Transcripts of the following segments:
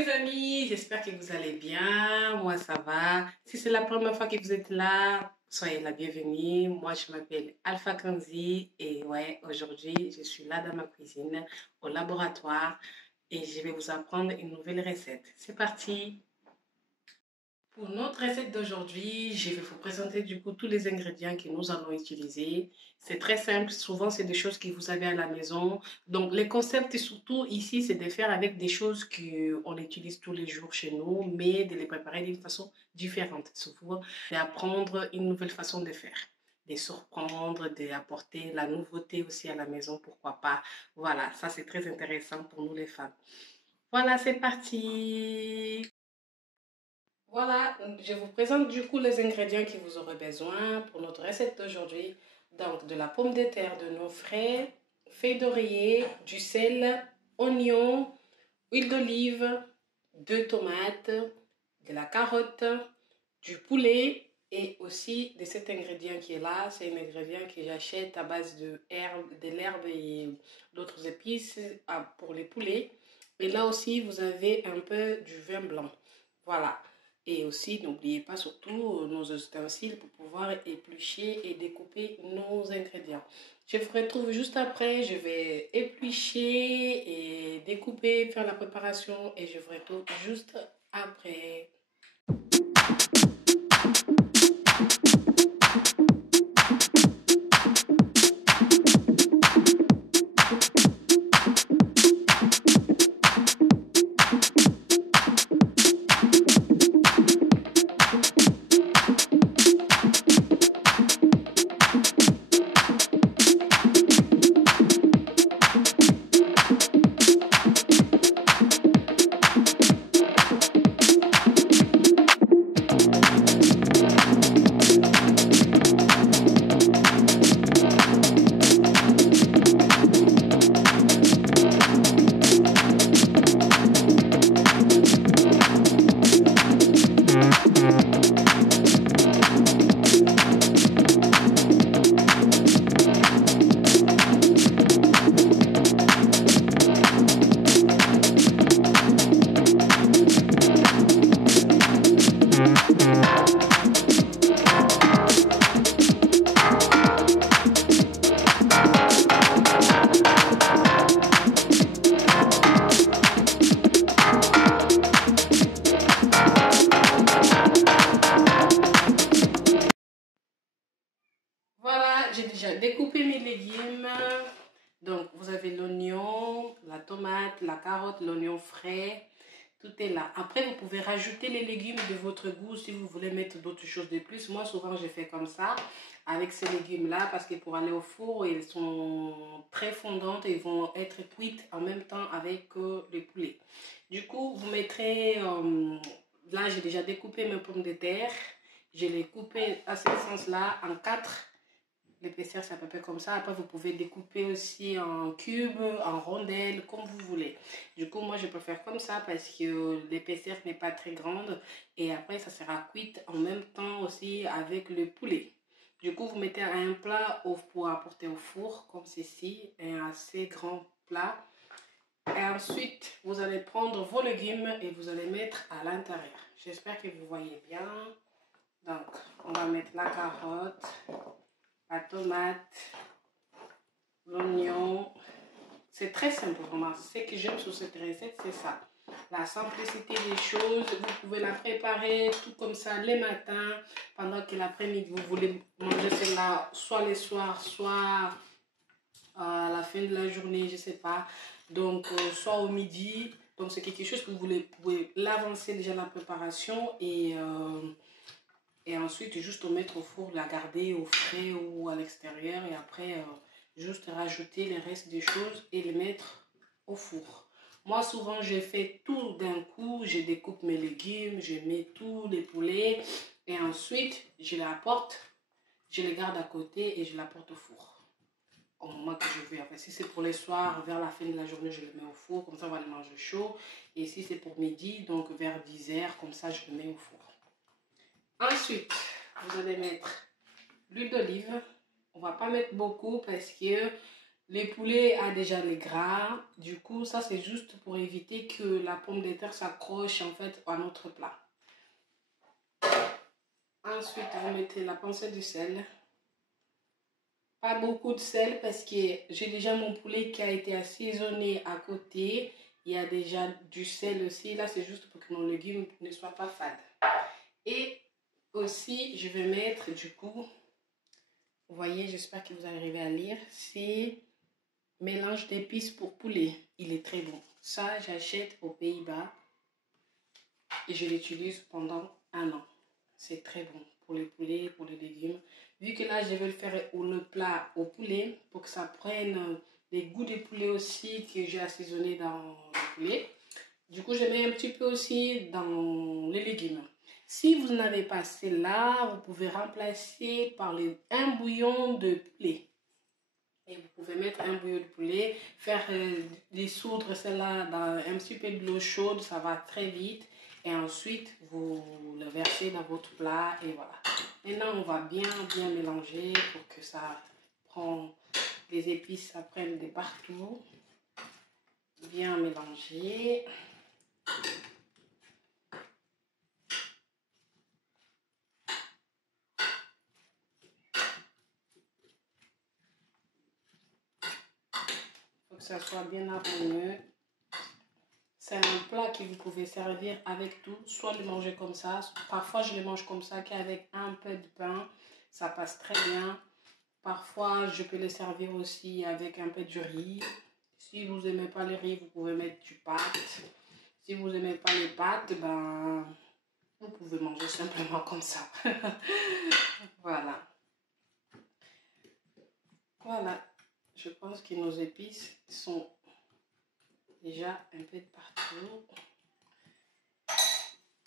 mes amis, j'espère que vous allez bien. Moi, ça va. Si c'est la première fois que vous êtes là, soyez la bienvenue. Moi, je m'appelle Alpha Kanzi et ouais, aujourd'hui, je suis là dans ma cuisine, au laboratoire et je vais vous apprendre une nouvelle recette. C'est parti! Pour notre recette d'aujourd'hui, je vais vous présenter du coup tous les ingrédients que nous allons utiliser. C'est très simple, souvent c'est des choses que vous avez à la maison. Donc les concepts surtout ici, c'est de faire avec des choses qu'on utilise tous les jours chez nous, mais de les préparer d'une façon différente. Souvent, d'apprendre une nouvelle façon de faire, de surprendre, d'apporter la nouveauté aussi à la maison, pourquoi pas. Voilà, ça c'est très intéressant pour nous les femmes. Voilà, c'est parti! Voilà, je vous présente du coup les ingrédients que vous aurez besoin pour notre recette d'aujourd'hui. Donc, de la pomme de terre, de nos frais, feuilles d'oreiller, du sel, oignons, huile d'olive, deux tomates, de la carotte, du poulet et aussi de cet ingrédient qui est là. C'est un ingrédient que j'achète à base de l'herbe et d'autres épices pour les poulets. Et là aussi, vous avez un peu du vin blanc. Voilà. Et aussi, n'oubliez pas surtout nos ustensiles pour pouvoir éplucher et découper nos ingrédients. Je vous retrouve juste après. Je vais éplucher et découper, faire la préparation et je vous retrouve juste après. Voilà, j'ai déjà découpé mes légumes. Donc, vous avez l'oignon, la tomate, la carotte, l'oignon frais. Tout est là. Après, vous pouvez rajouter les légumes de votre goût si vous voulez mettre d'autres choses de plus. Moi, souvent, je fais comme ça avec ces légumes-là parce que pour aller au four, ils sont très fondantes et ils vont être cuites en même temps avec le poulet. Du coup, vous mettrez... là, j'ai déjà découpé mes pommes de terre. Je les coupé à ce sens-là en 4. L'épaisseur, c'est à peu près comme ça. Après, vous pouvez découper aussi en cubes, en rondelles, comme vous voulez. Du coup, moi, je préfère comme ça parce que l'épaisseur n'est pas très grande. Et après, ça sera cuite en même temps aussi avec le poulet. Du coup, vous mettez un plat pour apporter au four, comme ceci. Un assez grand plat. Et ensuite, vous allez prendre vos légumes et vous allez mettre à l'intérieur. J'espère que vous voyez bien. Donc, on va mettre la carotte, la tomate, l'oignon. C'est très simple vraiment. Ce que j'aime sur cette recette, c'est ça. La simplicité des choses. Vous pouvez la préparer tout comme ça les matins. Pendant que l'après-midi, vous voulez manger celle-là, soit le soir, soit à la fin de la journée, je ne sais pas. Donc, soit au midi. Donc, c'est quelque chose que vous pouvez l'avancer déjà la préparation et ensuite juste mettre au four, la garder au frais ou à l'extérieur et après juste rajouter les restes des choses et les mettre au four. Moi souvent je fais tout d'un coup, je découpe mes légumes, je mets tous les poulets et ensuite je les apporte, je les garde à côté et je l'apporte au four. Au moment que je veux. Enfin, si c'est pour les soirs, vers la fin de la journée, je le mets au four, comme ça on va le manger chaud. Et si c'est pour midi, donc vers 10h, comme ça je le mets au four. Ensuite, vous allez mettre l'huile d'olive. On ne va pas mettre beaucoup parce que les poulets a déjà les gras. Du coup, ça c'est juste pour éviter que la pomme de terre s'accroche en fait à notre plat. Ensuite, vous mettez la pincée de sel. Pas beaucoup de sel parce que j'ai déjà mon poulet qui a été assaisonné à côté. Il y a déjà du sel aussi. Là, c'est juste pour que mon légume ne soit pas fade. Et aussi, je vais mettre du coup, vous voyez, j'espère que vous arrivez à lire, c'est mélange d'épices pour poulet. Il est très bon. Ça, j'achète aux Pays-Bas et je l'utilise pendant un an. C'est très bon pour les poulets, pour les légumes. Vu que là, je vais le faire le plat au poulet pour que ça prenne les goûts du poulet aussi que j'ai assaisonné dans le poulet. Du coup, je mets un petit peu aussi dans les légumes. Si vous n'avez pas celle-là, vous pouvez remplacer par un bouillon de poulet. Et vous pouvez mettre un bouillon de poulet, faire dissoudre celle-là dans un petit peu de l'eau chaude, ça va très vite. Et ensuite, vous le versez dans votre plat et voilà. Maintenant, on va bien mélanger pour que ça prenne, les épices, ça prenne de partout. Bien mélanger. Faut que ça soit bien harmonieux. C'est un plat que vous pouvez servir avec tout, soit le manger comme ça. Parfois, je le mange comme ça, qu'avec un peu de pain, ça passe très bien. Parfois, je peux le servir aussi avec un peu de riz. Si vous n'aimez pas le riz, vous pouvez mettre du pâte. Si vous n'aimez pas les pâtes, ben, vous pouvez manger simplement comme ça. Voilà. Voilà. Je pense que nos épices sont déjà un peu de partout.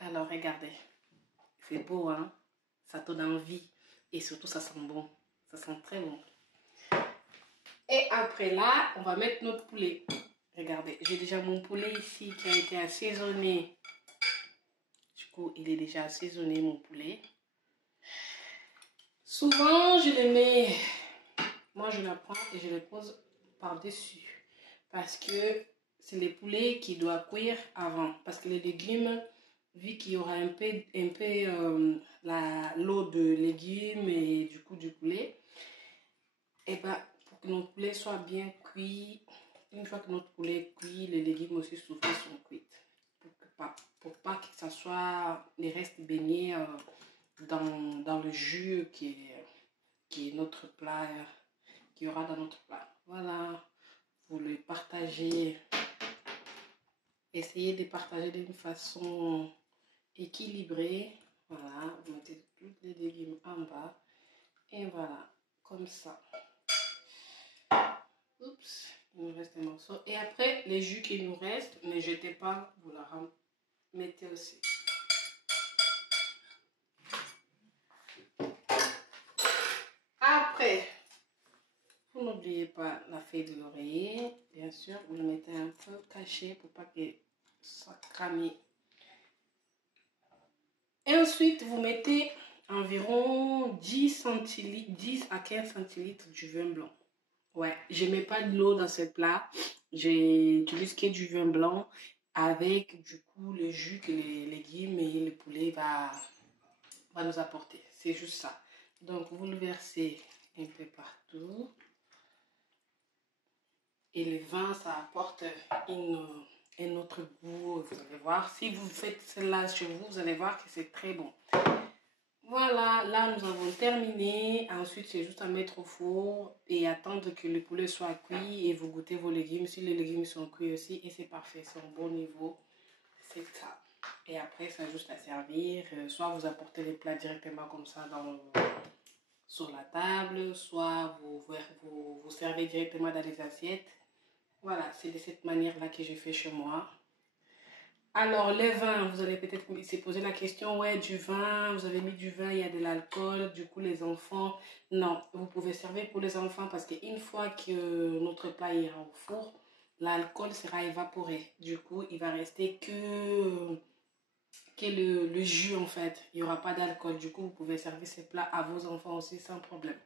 Alors, regardez. Il fait beau, hein? Ça donne envie. Et surtout, ça sent bon. Ça sent très bon. Et après là, on va mettre notre poulet. Regardez, j'ai déjà mon poulet ici qui a été assaisonné. Du coup, il est déjà assaisonné, mon poulet. Souvent, je le mets... Moi, je la prends et je le pose par-dessus. Parce que c'est les poulets qui doivent cuire avant. Parce que les légumes, vu qu'il y aura un peu l'eau de légumes et du coup du poulet, et ben, pour que notre poulet soit bien cuit, une fois que notre poulet est cuit, les légumes aussi souvent sont cuits. Pour pas que ça soit les restes baignés dans le jus qui est notre plat, qui y aura dans notre plat. Voilà, vous le partagez. Essayez de partager d'une façon équilibrée. Voilà, vous mettez tous les légumes en bas. Et voilà, comme ça. Oups, il nous reste un morceau. Et après, les jus qui nous restent, ne jetez pas, vous la remettez aussi. Après, vous n'oubliez pas la feuille de l'oreiller. Bien sûr, vous le mettez un peu caché pour pas que ça crame. Et ensuite, vous mettez environ 10 centilitres, 10 à 15 centilitres du vin blanc. Ouais, je ne mets pas de l'eau dans ce plat. J'utilise que du vin blanc avec du coup le jus que les légumes et le poulet va nous apporter. C'est juste ça. Donc, vous le versez un peu partout. Et le vin, ça apporte un autre goût. Vous allez voir. Si vous faites cela chez vous, vous allez voir que c'est très bon. Voilà, là nous avons terminé. Ensuite, c'est juste à mettre au four et attendre que le poulet soit cuit et vous goûtez vos légumes. Si les légumes sont cuits aussi, et c'est parfait, c'est au bon niveau. C'est ça. Et après, c'est juste à servir. Soit vous apportez les plats directement comme ça sur la table, soit vous servez directement dans les assiettes. Voilà, c'est de cette manière-là que je fais chez moi. Alors, les vins, vous allez peut-être se poser la question, ouais, du vin, vous avez mis du vin, il y a de l'alcool, du coup, les enfants, non, vous pouvez servir pour les enfants parce qu'une fois que notre plat ira au four, l'alcool sera évaporé. Du coup, il va rester que le jus, en fait. Il n'y aura pas d'alcool. Du coup, vous pouvez servir ces plats à vos enfants aussi sans problème.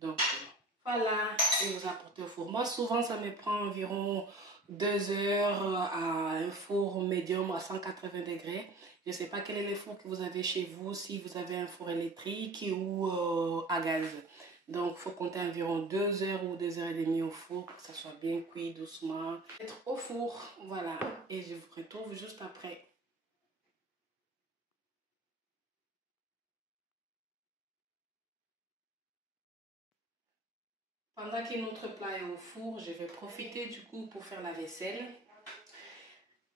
Donc, Voilà, et vous apportez au four. Moi, souvent, ça me prend environ 2 heures à un four médium à 180 degrés. Je ne sais pas quel est le four que vous avez chez vous, si vous avez un four électrique ou à gaz. Donc, il faut compter environ 2 heures ou 2 heures et demie au four pour que ça soit bien cuit doucement. Être au four, voilà. Et je vous retrouve juste après. Pendant que notre plat est au four, je vais profiter du coup pour faire la vaisselle.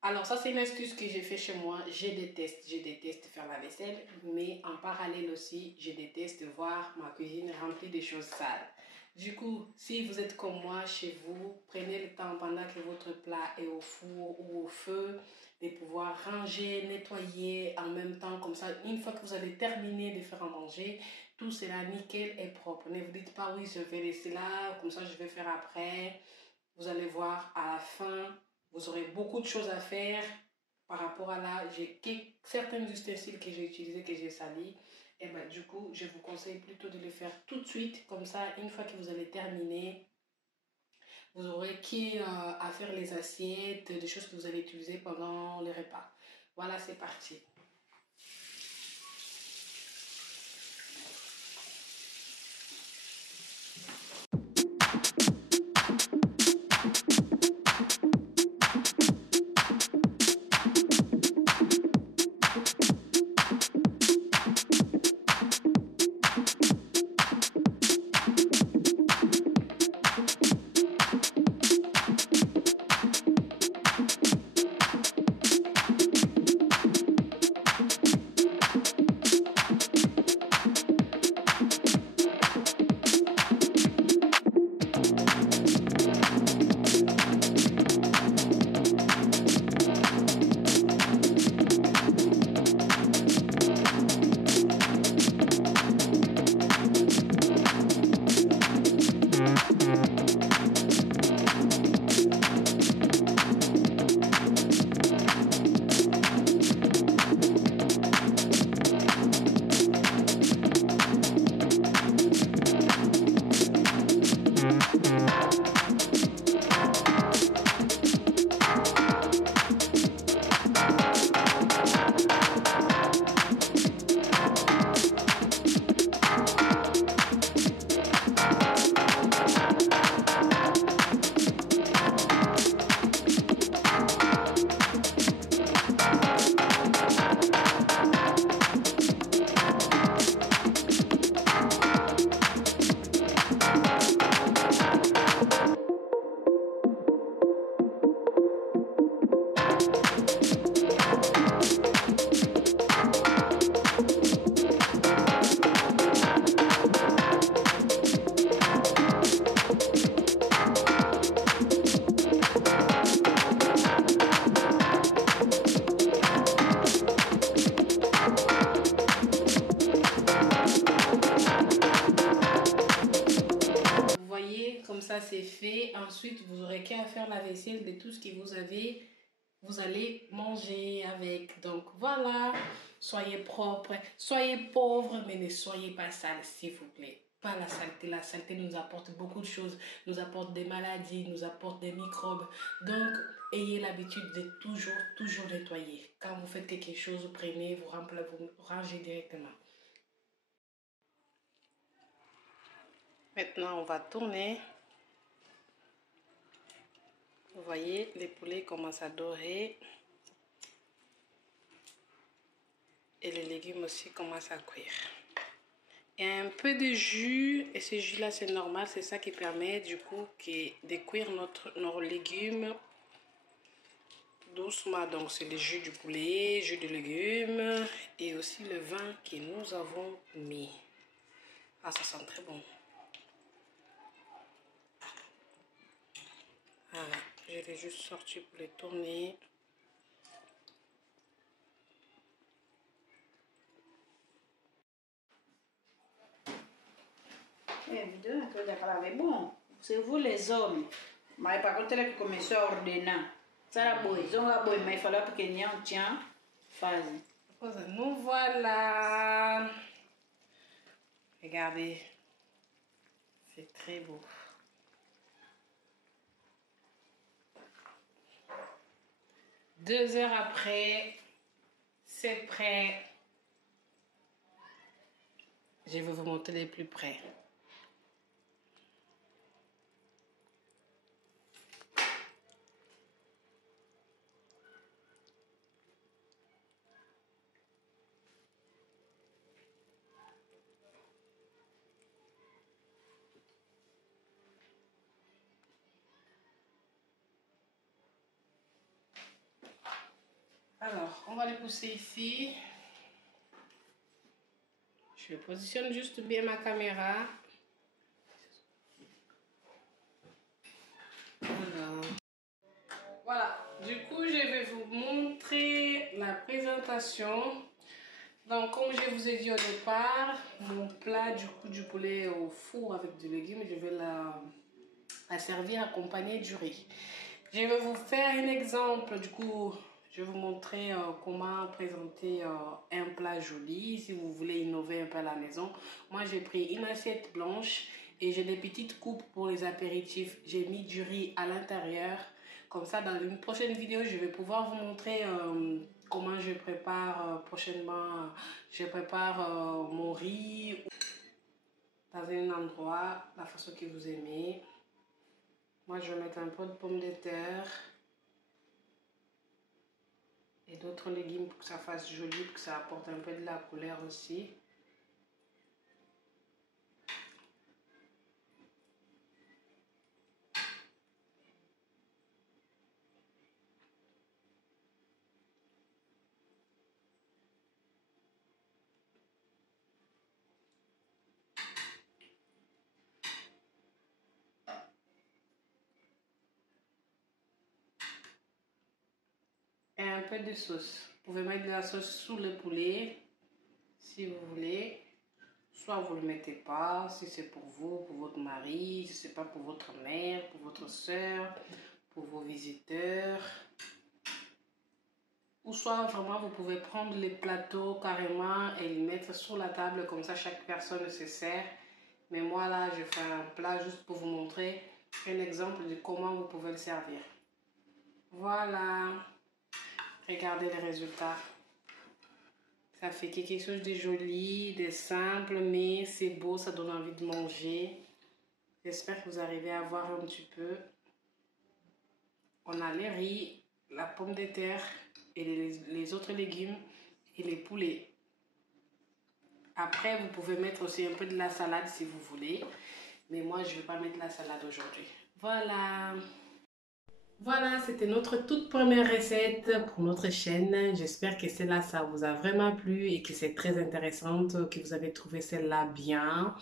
Alors ça c'est une astuce que j'ai fait chez moi. Je déteste faire la vaisselle, mais en parallèle aussi, je déteste voir ma cuisine remplie de choses sales. Du coup, si vous êtes comme moi chez vous, prenez le temps pendant que votre plat est au four ou au feu de pouvoir ranger, nettoyer en même temps. Comme ça, une fois que vous allez terminer de faire à manger, tout sera nickel et propre. Ne vous dites pas oui, je vais laisser là, comme ça je vais faire après. Vous allez voir à la fin, vous aurez beaucoup de choses à faire par rapport à là. J'ai certains ustensiles que j'ai utilisés, que j'ai salis. Et ben, du coup, je vous conseille plutôt de le faire tout de suite. Comme ça, une fois que vous allez terminer, vous aurez à faire les assiettes, des choses que vous avez utilisées pendant les repas. Voilà, c'est parti. Comme ça c'est fait. Ensuite, vous aurez qu'à faire la vaisselle de tout ce que vous allez manger avec. Donc voilà, soyez propre, soyez pauvre, mais ne soyez pas sale, s'il vous plaît. Pas la saleté. La saleté nous apporte beaucoup de choses, nous apporte des maladies, nous apporte des microbes. Donc, ayez l'habitude de toujours nettoyer. Quand vous faites quelque chose, prenez, vous rangez directement. Maintenant, on va tourner. Vous voyez, les poulets commencent à dorer. Et les légumes aussi commencent à cuire. Il y a un peu de jus. Et ce jus-là, c'est normal. C'est ça qui permet du coup de cuire nos légumes doucement. Donc, c'est le jus du poulet, jus de légumes. Et aussi le vin que nous avons mis. Ah, ça sent très bon. Voilà. Je l'ai juste sorti pour les tourner. Vidéo que j'avais bon. C'est vous les hommes. Mais par contre, elle a commencé à ordonner. Ça la boue. Ils ont la boue, mais il fallait que n'y en tient. Phase. Nous voilà. Regardez. C'est très beau. Deux heures après, c'est prêt. Je vais vous montrer de plus près. Alors, on va les pousser ici. Je positionne juste bien ma caméra. Voilà, du coup, je vais vous montrer la présentation. Donc, comme je vous ai dit au départ, mon plat du poulet au four avec du légume, je vais la servir accompagnée du riz. Je vais vous faire un exemple, du coup, je vais vous montrer comment présenter un plat joli, si vous voulez innover un peu à la maison. Moi, j'ai pris une assiette blanche et j'ai des petites coupes pour les apéritifs. J'ai mis du riz à l'intérieur. Comme ça, dans une prochaine vidéo, je vais pouvoir vous montrer comment je prépare prochainement. Je prépare mon riz dans un endroit, la façon que vous aimez. Moi, je vais mettre un peu de pommes de terre et d'autres légumes pour que ça fasse joli, pour que ça apporte un peu de la couleur aussi. Et un peu de sauce. Vous pouvez mettre de la sauce sous le poulet si vous voulez. Soit vous ne le mettez pas, si c'est pour vous, pour votre mari, si c'est pas pour votre mère, pour votre soeur, pour vos visiteurs. Ou soit vraiment vous pouvez prendre les plateaux carrément et les mettre sur la table, comme ça chaque personne se sert. Mais moi là, je fais un plat juste pour vous montrer un exemple de comment vous pouvez le servir. Voilà. Regardez les résultats. Ça fait quelque chose de joli, de simple, mais c'est beau, ça donne envie de manger. J'espère que vous arrivez à voir un petit peu. On a les riz, la pomme de terre et les autres légumes et les poulets. Après, vous pouvez mettre aussi un peu de la salade si vous voulez. Mais moi, je ne vais pas mettre la salade aujourd'hui. Voilà. Voilà, c'était notre toute première recette pour notre chaîne. J'espère que celle-là, ça vous a vraiment plu et que c'est très intéressante, que vous avez trouvé celle-là bien.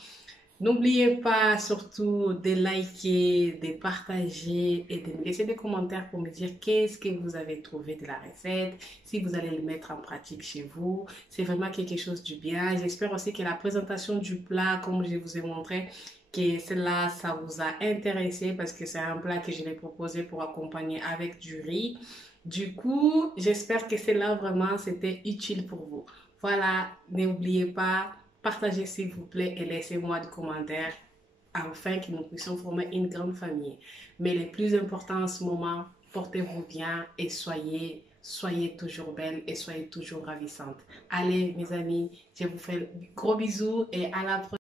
N'oubliez pas surtout de liker, de partager et de me laisser des commentaires pour me dire qu'est-ce que vous avez trouvé de la recette, si vous allez le mettre en pratique chez vous. C'est vraiment quelque chose du bien. J'espère aussi que la présentation du plat, comme je vous ai montré, que celle-là, ça vous a intéressé parce que c'est un plat que je l'ai proposé pour accompagner avec du riz. Du coup, j'espère que celle-là, vraiment, c'était utile pour vous. Voilà, n'oubliez pas, partagez s'il vous plaît et laissez-moi des commentaires afin que nous puissions former une grande famille. Mais le plus important en ce moment, portez-vous bien et soyez toujours belle et soyez toujours ravissante. Allez, mes amis, je vous fais de gros bisous et à la prochaine.